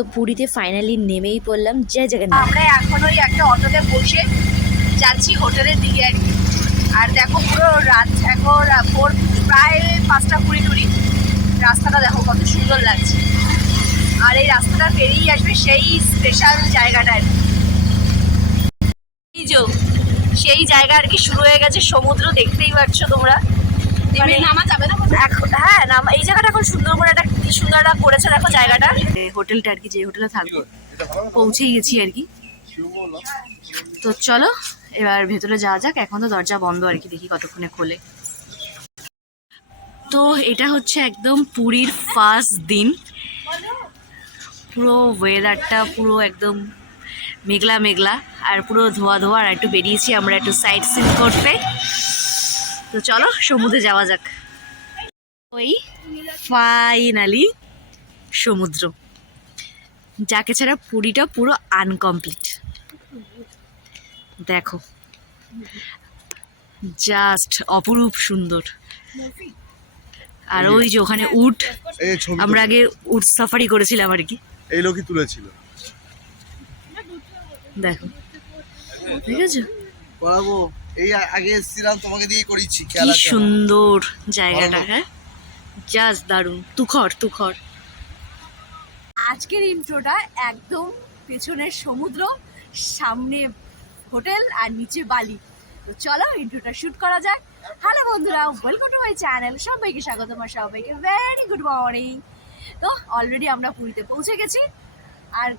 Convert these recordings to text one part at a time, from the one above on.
তো পুরীতে ফাইনালি নেমেই পড়লাম। জয় জগন্নাথ। আমরা এখন ওই একটা অটোতে বসে যাচ্ছি হোটেলের দিকে আর কি। আর দেখো পুরো রাত, এখন ভোর প্রায় পাঁচটা কুড়ি টুড়ি রাস্তাটা দেখো কত সুন্দর লাগছে। আর এই রাস্তাটা পেরিয়ে আসবে সেই স্পেশাল জায়গাটা আর কি। সেই জায়গা আর কি শুরু হয়ে গেছে। সমুদ্র দেখতেই পাচ্ছ তোমরা। হ্যাঁ নাম এই জায়গাটা এখন সুন্দর করে একটা কি সুন্দর একটা করেছে দেখো জায়গাটা। হোটেলটা আর কি যে হোটেলে থাকব। পৌঁছেই গেছি আর কি। তো চলো এবার ভেতরে যাওয়া যাক। এখন তো দরজা বন্ধ আর কি দেখি কতক্ষণে খোলে। তো এটা হচ্ছে একদম পুরীর ফার্স্ট দিন। পুরো ওয়েদারটা পুরো একদম মেঘলা মেঘলা আর পুরো ধোয়া ধোয়া আর একটু বেরিয়েছি আমরা একটু সাইড সিন করতে। তো চলো সমুদ্রে যাওয়া যাক। ওই ফাইনালি সমুদ্র। যাকে ছাড়া পুরীটা পুরো আনকমপ্লিট দেখো। জাস্ট অপরূপ সুন্দর। আর ওই যে ওখানে উট আমরা আগে উট সাফারি করেছিলাম আর কি। এই লোকই তুলেছিল। দেখো। ঠিক আছে? এই আগে এসেছিলাম তোমাকে দিয়ে করেছি কি। সুন্দর জায়গাটা হ্যাঁ? জাস্ট দারুণ তুখর তুখর। আজকের ইন্ট্রোটা একদম পেছনের সমুদ্র সামনে হোটেল আর নিচে বালি। তো চলো ইন্ট্রোটা শুট করা যাক। হ্যালো বন্ধুরা ওয়েলকাম টু মাই চ্যানেল সবাইকে স্বাগত আমার সবাইকে ভেরি গুড মর্নিং তো অলরেডি আমরা পুরীতে পৌঁছে গেছি। আর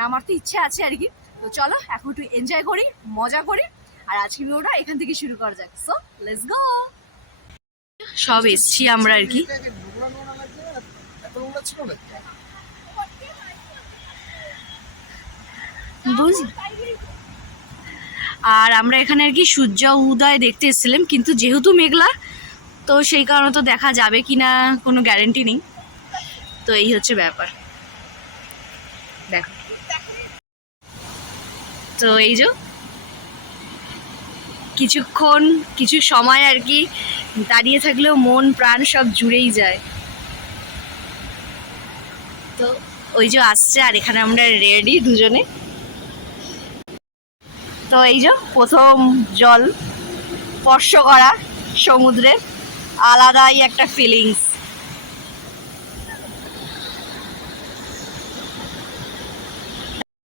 নামার তো ইচ্ছে আছে আর কি। তো চলো এখন একটু এনজয় করি মজা করি। আর আজকে ভিডিওটা এখান থেকে শুরু করা যাক। সো লেটস গো সব এসছি আমরা আর কি। আর আমরা এখানে আর কি সূর্য উদয় দেখতে এসেছিলাম, কিন্তু যেহেতু মেঘলা, তো সেই কারণে তো দেখা যাবে কি না কোনো গ্যারেন্টি নেই। তো এই হচ্ছে ব্যাপার। দেখো। তো এই যে কিছুক্ষণ, কিছু সময় আর কি দাঁড়িয়ে থাকলেও মন, প্রাণ সব জুড়েই যায়। তো ওই যে আসছে আর এখানে আমরা রেডি দুজনে। তো এই যে প্রথম জল, স্পর্শ করা সমুদ্রে, আলাদাই একটা ফিলিংস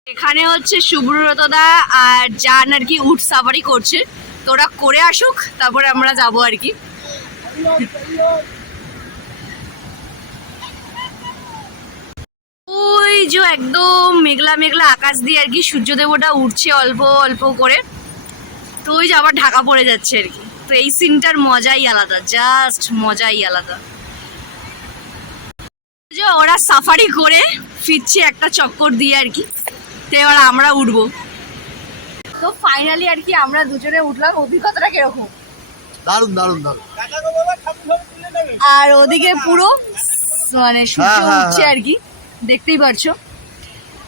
এখানে হচ্ছে সুব্রতদা আর জান আর কি উট সাফারি করছে। তো ওরা করে আসুক, তারপরে আমরা যাব আর কি। ওই যে একদম মেঘলা মেঘলা আকাশ দিয়ে আর কি সূর্যদেবটা উঠছে অল্প অল্প করে। তো ওই যে আবার ঢাকা পড়ে যাচ্ছে আর কি। তো এই সিনটার মজাই আলাদা, জাস্ট মজাই আলাদা। ওরা সাফারি করে ফিরছে একটা চক্কর দিয়ে আর কি। তো এবার আমরা উঠবো তো ফাইনালি আর কি আমরা দুজনে উঠলাম। অভিজ্ঞতাটা কীরকম? দারুণ দারুণ দারুণ। আর ওদিকে পুরো মানে সূর্য হ্যাঁ, হ্যাঁ, উঠছে হ্যাঁ। আর কি। দেখতেই পারছ।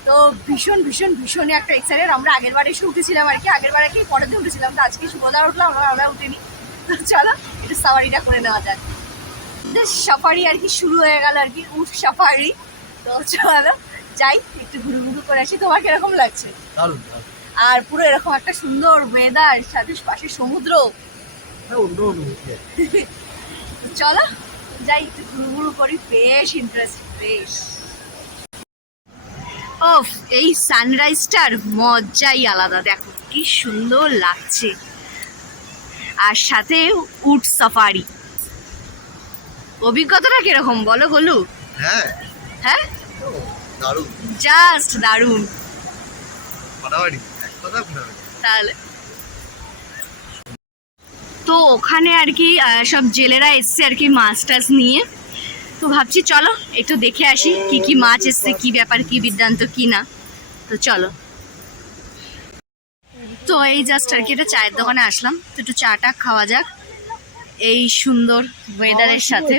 তো ভীষণ ভীষণ ভীষণই একটা এক্সাইটেড আমরা আগের বার এসে উঠেছিলাম আর কি। আগের বার আর কি পরের দিন উঠেছিলাম। তো আজকে শুভদার উঠলাম আমরা আমরা উঠিনি। তো চলো একটু সাফারিটা করে নেওয়া যাক। সাফারি আর কি শুরু হয়ে গেল আর কি উঠ সাফারি। তো চলো যাই একটু ঘুরু ঘুরু করে আসি। তোমার কীরকম লাগছে? দারুণ। আর পুরো এরকম একটা সুন্দর ওয়েদার সাথে পাশে সমুদ্র। হ্যাঁ, চলো যাই একটু ঘুরু ঘুরু করি বেশ ইন্টারেস্ট বেশ ওফ এই সানরাইজটার মজাই আলাদা দেখো কি সুন্দর লাগছে। আর সাথে উট সাফারি অভিজ্ঞতাটা কীরকম বলো গোলু? হ্যাঁ। হ্যাঁ? ও, দারুণ। জাস্ট দারুণ। তাহলে। তো ওখানে আর কি সব জেলেরা এসছে আর কি মাছ টাছ নিয়ে। তো ভাবছি চলো, একটু দেখে আসি কি কি মাছ এসছে, কি ব্যাপার, কি বৃত্তান্ত কি না। তো চলো। তো এই জাস্ট আর কি একটা চায়ের দোকানে আসলাম। তো একটু চাটা খাওয়া যাক এই সুন্দর ওয়েদারের সাথে।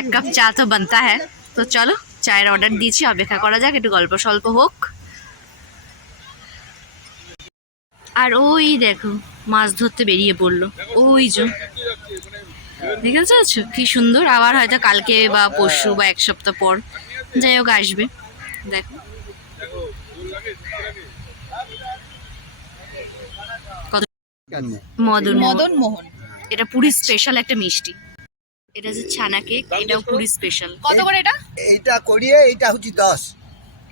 এক কাপ চা তো বানতা হ্যাঁ তো চলো, চায়ের অর্ডার দিয়েছি, অপেক্ষা করা যাক, একটু গল্প স্বল্প হোক। আর ওই দেখো মাছ ধরতে বেরিয়ে পড়ল। ওই যে। দেখেছ? কি সুন্দর। আবার হয়তো কালকে বা পরশু বা এক সপ্তাহ পর। যাই হোক আসবে। দেখো। মদন মদন মোহন। এটা পুরি স্পেশাল একটা মিষ্টি। এটা যে ছানা কেক এটাও পুরি স্পেশাল কত করে এটা? এইটা করিয়ে এইটা হচ্ছে দশ।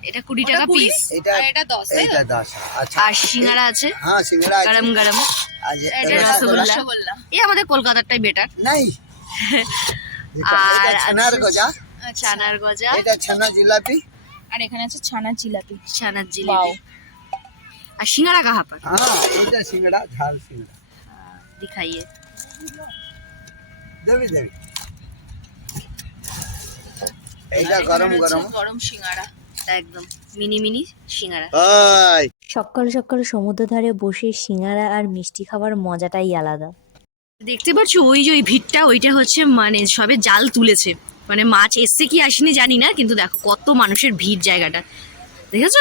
এটা কুড়ি টাকা পিস হ্যাঁ, এটা দশ এটা হ্যাঁ। দশ আচ্ছা। আর সিঙ্গারা আছে? হ্যাঁ সিঙ্গারা গরম গরম। এটা রসগোল্লা। এই আমাদের কলকাতারটাই বেটার নাই। আর আচ্ছা, ছানার গজা। আচ্ছা, ছানার গজা। এটা ছানা জিলাপি। আর এখানে আছে ছানা জিলাপি। ছানার জিলাপি। আর সিঙ্গারা কাহা পার? হ্যাঁ এটা সিঙ্গারা ঝাল সিঙ্গারা। দেখাইয়ে। দেবি দেবি। এটা গরম গরম। গরম সিঙ্গারা। একদম মিনি মিনি সিঙ্গারা। সকাল সকাল সমুদ্র ধারে বসে সিঙ্গারা আর মিষ্টি খাবার মজাটাই আলাদা। দেখতে পাচ্ছ ওই যে ওই ভিড়টা ওইটা হচ্ছে মানে সবে জাল তুলেছে। মানে মাছ এসছে কি আসেনি জানি না কিন্তু দেখো কত মানুষের ভিড় জায়গাটা। দেখেছ?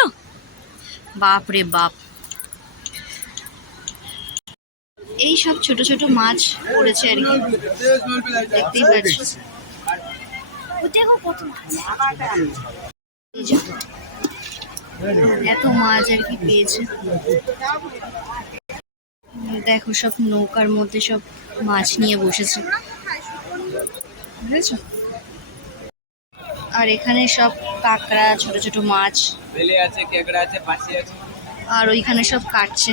বাপ রে বাপ। এই সব ছোট ছোট মাছ পড়েছে আর কি। দেখতেই পাচ্ছ। এত মাছ আর কি পেয়েছে। দেখো সব নৌকার মধ্যে সব মাছ নিয়ে বসেছে। বুঝেছ? আর এখানে সব কাঁকড়া ছোট ছোট মাছ। আছে কেকড়া আছে পাশে আছে। আর ওইখানে সব কাটছে।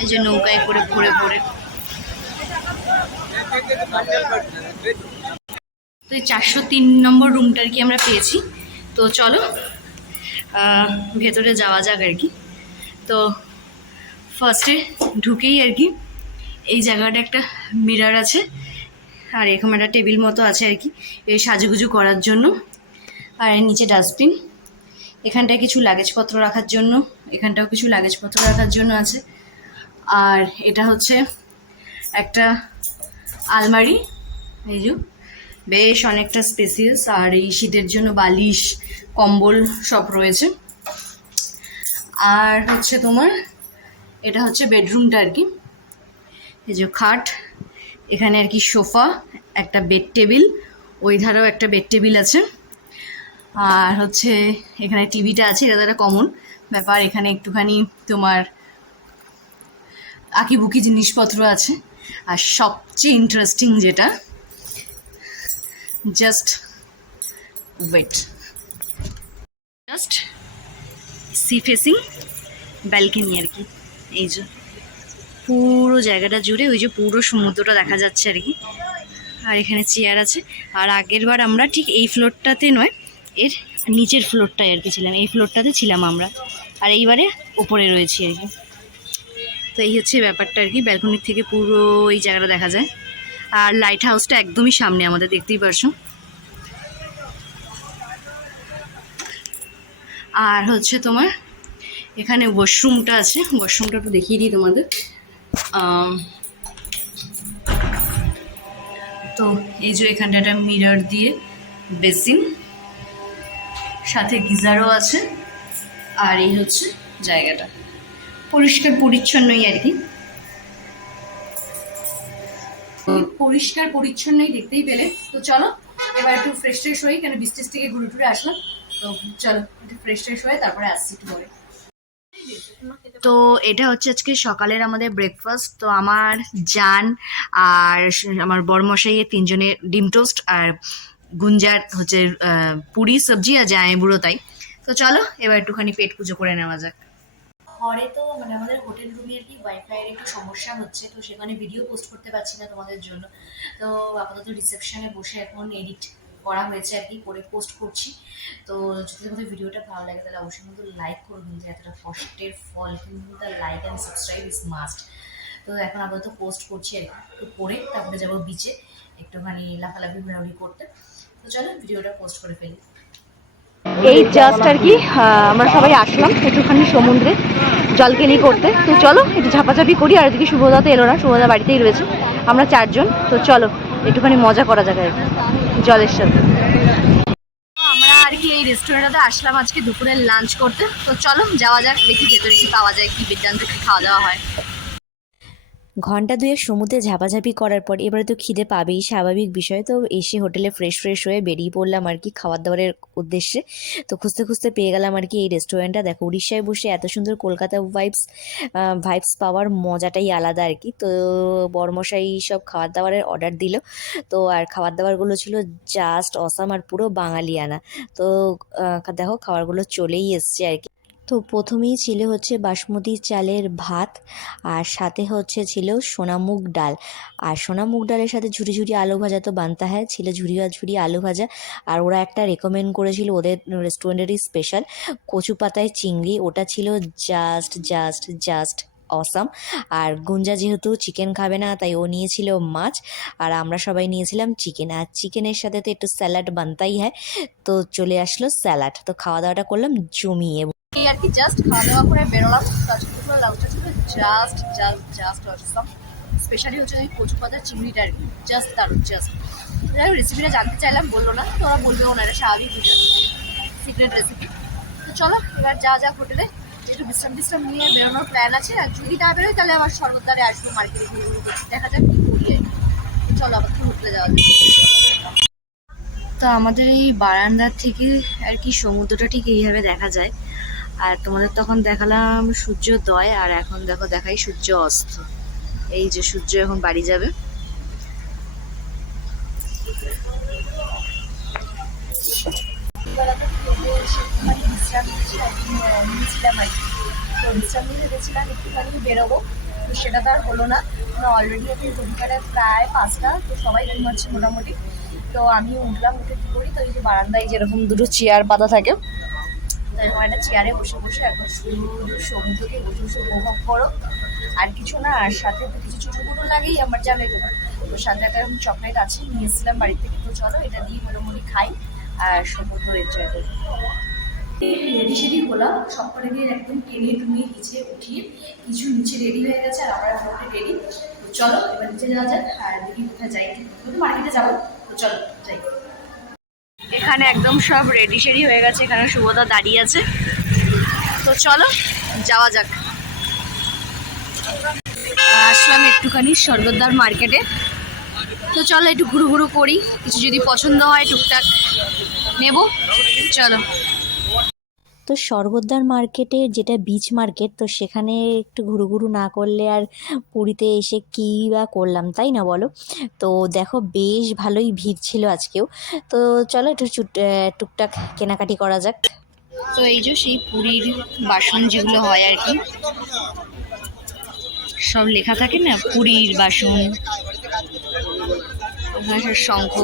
এই যে নৌকায় করে ভরে ভরে। তো এই চারশো তিন নম্বর রুমটা আর কি আমরা পেয়েছি? তো চলো ভেতরে যাওয়া যাক আর কি। তো ফার্স্টে ঢুকেই আর কি, এই জায়গাটা একটা মিরার আছে, আর এরকম একটা টেবিল মতো আছে আর কি, এই সাজুগুজু করার জন্য। আর এর নিচে ডাস্টবিন এখানটায় কিছু লাগেজপত্র রাখার জন্য, এখানটাও কিছু লাগেজপত্র রাখার জন্য আছে। আর এটা হচ্ছে একটা আলমারি, এই যে বেশ অনেকটা স্পেসিয়াস আর এই শীতের জন্য বালিশ, কম্বল সব রয়েছে। আর হচ্ছে তোমার, এটা হচ্ছে বেডরুমটা আর কি। এই যে খাট, এখানে আর কি সোফা, একটা বেড টেবিল ওই ধারেও একটা বেড টেবিল আছে। আর হচ্ছে এখানে টিভিটা আছে, এটা একটা কমন ব্যাপার। এখানে একটুখানি তোমার আঁকিবুকি জিনিসপত্র আছে। আর সবচেয়ে ইন্টারেস্টিং যেটা just wait just sea facing balcony আর কি। এই যে পুরো জায়গাটা জুড়ে ওই যে পুরো সমুদ্রটা দেখা যাচ্ছে আর কি। আর এখানে চেয়ার আছে। আর আগের বার আমরা ঠিক এই ফ্লোরটাতে নয়, এর নিচের ফ্লোরটায় আর কি ছিলাম। এই ফ্লোরটাতে ছিলাম আমরা। আর এইবারে ওপরে রয়েছি আর কি। তো এই হচ্ছে ব্যাপারটা আর কি। ব্যালকনির থেকে পুরো এই জায়গাটা দেখা যায়। আর লাইট হাউসটা একদমই সামনে আমাদের, দেখতেই পারছ। আর হচ্ছে তোমার, এখানে ওয়াশরুমটা আছে ওয়াশরুমটা একটু দেখিয়ে দিই তোমাদের। তো এই যে এখানটা একটা মিরর দিয়ে বেসিন সাথে গিজারও আছে, আর এই হচ্ছে জায়গাটা। পরিষ্কার পরিচ্ছন্নই আর কি। পরিষ্কার, পরিচ্ছন্নই দেখতেই পেলে। তো চলো, এবার একটু ফ্রেশ ট্রেশ হই, কেন বৃষ্টির থেকে ঘুরে টুরে আসলাম। তো চলো, একটু ফ্রেশ ট্রেশ হয়ে তারপরে আসছি একটু পরে। তো এটা হচ্ছে আজকে সকালের আমাদের ব্রেকফাস্ট তো আমার জান আর আমার বড়মশাইয়ের তিনজনের ডিম টোস্ট আর গুঞ্জার হচ্ছে পুরি, সবজি আর জামাই বুড়ো তাই। তো চলো, এবার একটুখানি পেট পুজো করে নেওয়া যাক। ঘরে তো মানে আমাদের হোটেল রুমে আর কি ওয়াইফাইয়ের একটু সমস্যা হচ্ছে, তো সেখানে ভিডিও পোস্ট করতে পারছি না তোমাদের জন্য। তো আপাতত রিসেপশনে বসে এখন এডিট করা হয়েছে আর কি, করে পোস্ট করছি। তো যদি তোমাদের ভিডিওটা ভালো লাগে তাহলে অবশ্যই কিন্তু লাইক করো কিন্তু এতটা কষ্টের ফল, কিন্তু like and subscribe is must তো এখন আপাতত পোস্ট করছি আর একটু পরে তারপরে যাব বিচে একটুখানি লাফালাফি ঘোরাঘুরি করতে। তো চলো ভিডিওটা পোস্ট করে ফেলি। এই জাস্ট আর কি আমরা সবাই আসলাম একটুখানি সমুদ্রে জল জলকেলি করতে। তো চলো, একটু ঝাপাঝাপি করি, আর এদিকে শুভদা তো এলো না শুভদা বাড়িতেই রয়েছে। আমরা চারজন, তো চলো, একটুখানি মজা করা যাক আর কি, জলের সাথে। আমরা আর কি এই রেস্টুরেন্টে আসলাম আজকে দুপুরের লাঞ্চ করতে। তো চলো, যাওয়া যাক, দেখি ভেতরে কি পাওয়া যায়, কি বিদ্যান্ত কি খাওয়া দাওয়া হয়। ঘণ্টা দুয়েক সমুদ্রে ঝাপাঝাপি করার পর এবারে তো খিদে পাবেই, স্বাভাবিক বিষয়। তো এসে হোটেলে ফ্রেশ ফ্রেশ হয়ে বেরিয়ে পড়লাম আর কি খাবার দাবারের উদ্দেশ্যে। তো খুঁজতে খুঁজতে পেয়ে গেলাম আর কি এই রেস্টুরেন্টটা দেখো, উড়িষ্যায় বসে এত সুন্দর কলকাতা ভাইবস ভাইবস পাওয়ার মজাটাই আলাদা আর কি। তো বর্মশাই সব খাবার দাবারের অর্ডার দিল। তো আর খাবার দাবারগুলো ছিল জাস্ট অসাম আর পুরো বাঙালিয়ানা। তো দেখো খাবারগুলো চলেই এসছে আর কি। তো প্রথমেই ছিল হচ্ছে বাসমতি চালের ভাত আর সাথে হচ্ছে ছিল সোনামুগ ডাল। আর সোনামুগ ডালের সাথে ঝুরি ঝুরি আলু ভাজা তো বানতে হয়, ছিল ঝুরি ঝুরি আলু ভাজা। আর ওরা একটা রেকমেন্ড করেছিল ওদের রেস্টুরেন্টেরই স্পেশাল কচু পাতায় চিংড়ি, ওটা ছিল জাস্ট জাস্ট জাস্ট অসাম আর গুঞ্জা যেহেতু চিকেন খাবে না, তাই ও নিয়েছিল মাছ। আর আমরা সবাই নিয়েছিলাম চিকেন আর চিকেনের সাথে তো একটু স্যালাড বানতাই হয়, তো চলে আসলো স্যালাড তো খাওয়া দাওয়াটা করলাম জমিয়ে এই আর কি জাস্ট খাওয়া দাওয়া করে বেরোলাম। দুপুরে লাউটা ছিল just just just awesome specially হচ্ছে ওই কচু পাতার চিংড়িটা আর কি জাস্ট দারুণ জাস্ট যাই হোক রেসিপিটা জানতে চাইলাম, বলল না, তো ওরা বলবে ওনারা স্বাভাবিক ভিডিও সিক্রেট রেসিপি তো চলো, এবার যা যা হোটেলে একটু বিশ্রাম বিশ্রাম নিয়ে বেরোনোর প্ল্যান আছে। আর যদি না বেরোয়, তাহলে আবার সর্বদারে আসব মার্কেটে ঘুরে ঘুরে দেখি। যাক কি করি চলো, আবার হোটেলে যাওয়া যাক। তো আমাদের এই বারান্দার থেকে আর কি সমুদ্রটা ঠিক এইভাবে দেখা যায়। আর তোমাদের তখন দেখালাম সূর্যোদয় আর এখন দেখো দেখাই সূর্য অস্ত। এই যে সূর্য এখন বাড়ি যাবে। বিশ্রাম নিয়েছিলাম আর কি তো বিশ্রাম বেরোবো তো সেটা তো আর হলো না। অলরেডি এখন ঘড়িকাটা প্রায় পাঁচটা, তো সবাই ঘুমাচ্ছে মোটামুটি। তো আমি উঠলাম, উঠে কী করি? তো এই যে বারান্দায় যেরকম দুটো চেয়ার পাতা থাকে এরকম একটা চেয়ারে বসে বসে এখন শুধু সমুদ্রকে বসে বসে উপভোগ করো। আর কিছু না, আর সাথে তো কিছু ছোটো মোটো লাগেই, আমার জানে তো তো সাথে একটা এরকম চকলেট আছে, নিয়ে এসেছিলাম বাড়ি থেকে, তো চলো এটা দিয়ে মোটামুটি খাই, আর সমুদ্র এনজয় করি। রেডি সেডি হলাম সব করে দিয়ে একদম টেনে টুমিয়ে নিচে উঠিয়ে কিছু নিচে রেডি হয়ে গেছে, আর আমরা মোটামুটি রেডি চলো, এবার নিচে যাওয়া যাক, আর দেখি কোথায় যাই মার্কেটে যাব। তো চলো, যাই। এখানে একদম সব রেডি সেডি হয়ে গেছে, এখানে শুভদা দাঁড়িয়ে আছে। তো চলো, যাওয়া যাক। আসলাম একটুখানি স্বর্গদ্বার মার্কেটে। তো চলো একটু ঘুরু ঘুরু করি, কিছু যদি পছন্দ হয় টুকটাক নেব। চলো। তো স্বর্গদ্বার মার্কেটে যেটা বিচ মার্কেট তো সেখানে একটু ঘুরু ঘুরু না করলে আর পুরীতে এসে কী বা করলাম, তাই না বলো? তো দেখো বেশ ভালোই ভিড় ছিল আজকেও। তো চলো একটু চুট- টুকটাক কেনাকাটি করা যাক। তো এই যে সেই পুরীর বাসন যেগুলো হয় আর কি, সব লেখা থাকে না? পুরীর বাসন শঙ্খ।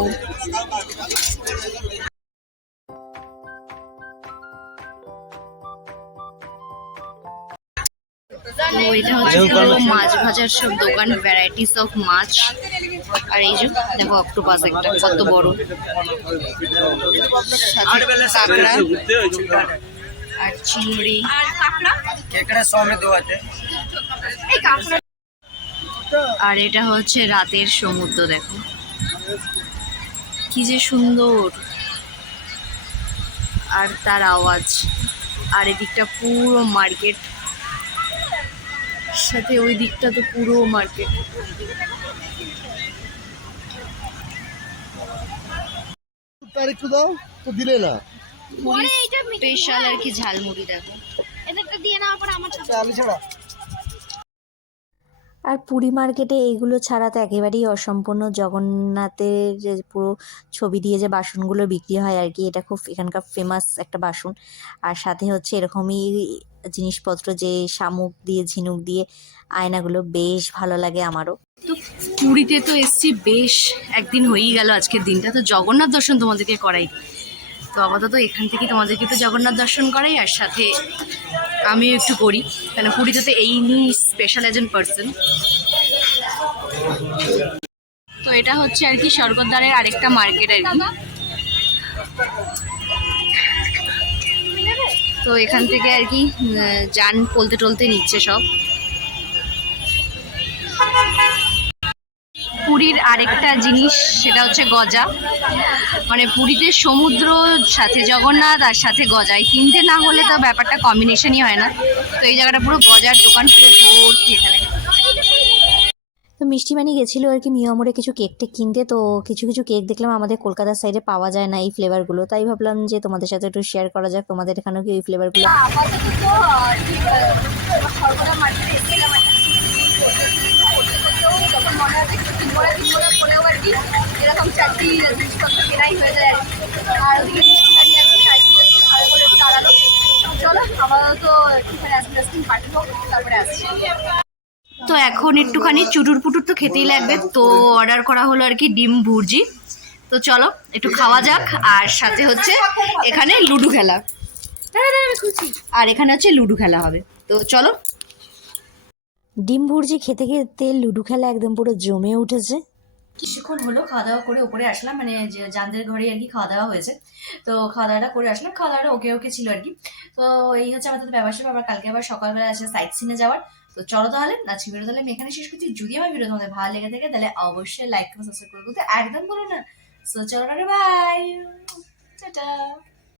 তো এটা হচ্ছে মাছ ভাজার সব দোকান ভ্যারাইটিস অফ মাছ। আর এই যে দেখো অক্টোপাস একটা কত বড়। কাঁকড়া আর চিংড়ি। আর এটা হচ্ছে রাতের সমুদ্র দেখো। কি যে সুন্দর। আর তার আওয়াজ। আর এদিকটা পুরো মার্কেট। সাথে ওই দিকটা তো পুরো মার্কেট তার একটু দাও তো দিলে না। স্পেশাল আর কি ঝালমুড়ি দেখো। আলু ছাড়া। আর পুরী মার্কেটে এইগুলো ছাড়া তো একেবারেই অসম্পূর্ণ। জগন্নাথের যে পুরো ছবি দিয়ে যে বাসনগুলো বিক্রি হয় আর কি, এটা খুব এখানকার ফেমাস একটা বাসন। আর সাথে হচ্ছে এরকমই জিনিসপত্র যে শামুক দিয়ে, ঝিনুক দিয়ে, আয়নাগুলো বেশ ভালো লাগে আমারও। তো পুরীতে তো এসছি, বেশ একদিন হয়েই গেল আজকের দিনটা। তো জগন্নাথ দর্শন তোমাদেরকে করাই। তো আপাতত এখান থেকে তোমাদেরকে তো জগন্নাথ দর্শন করাই, আর সাথে আমিও একটু করি। কেন, পুরীতে এই নিয়ে স্পেশাল একজন পার্সন তো এটা হচ্ছে আর কি স্বর্গদ্বারের আরেকটা মার্কেট আর কি। তো এখান থেকে আর কি যান পলতে টলতে নিচ্ছে সব। পুরীর আরেকটা জিনিস সেটা হচ্ছে গজা। মানে পুরীতে সমুদ্র সাথে জগন্নাথ আর সাথে গজা। এই তিনটে না হলে তো ব্যাপারটা কম্বিনেশনই হয় না। তো এই জায়গাটা পুরো গজার দোকান পুরো ভর্তি এখানে তো মিষ্টি মানি গেছিল আর কি মিয়ামরে কিছু কেক টেক কিনতে। তো কিছু কিছু কেক দেখলাম আমাদের কলকাতার সাইডে পাওয়া যায় না এই ফ্লেভারগুলো তাই ভাবলাম যে তোমাদের সাথে একটু শেয়ার করা যাক তোমাদের এখানেও কি ওই ফ্লেভারগুলো আপাতত তো আর কি, আহ, সর্বদা মার্কেটে এসেছিলাম একটা করতে করতেও যখন মনে হয় একটু তিনবেলা তিনবেলা করেও আর কি এরকম চারটি জিনিসপত্র কেনাই হয়ে যায়। আর ওদিকে মিষ্টিখানি আর আর কি একটু ভালো করে দাঁড়াল। চলো আপাতত একটুখানি আইসক্রিম আইসক্রিম তারপরে আসছি। তো এখন একটুখানি চুটুর পুটুর তো খেতেই লাগবে। তো অর্ডার করা হলো আর কি ডিম ভুর্জি। তো চলো একটু খাওয়া যাক। আর সাথে হচ্ছে এখানে লুডো খেলা। আর এখানে হচ্ছে লুডো খেলা হবে। তো চলো ডিম ভুর্জি খেতে খেতে লুডো খেলা একদম পুরো জমে উঠেছে। কিছুক্ষণ হলো খাওয়া দাওয়া করে উপরে আসলাম মানে যে জানদের ঘরে আর কি খাওয়া দাওয়া হয়েছে। তো খাওয়া দাওয়াটা করে আসলাম খাওয়া দাওয়াটা ওকে ওকে ছিল আর কি। তো এই হচ্ছে আমাদের ব্যাপার স্যাপার আবার কালকে আবার সকালবেলা আছে সাইট সিনে যাওয়ার। তো চলো তাহলে আজকে ভিডিও তাহলে আমি এখানে শেষ করছি। যদি আমার ভিডিও তোমাদের ভালো লেগে থাকে, তাহলে অবশ্যই লাইক করে সাবস্ক্রাইব করে একদম বলো না। সো চলো বাই টাটা।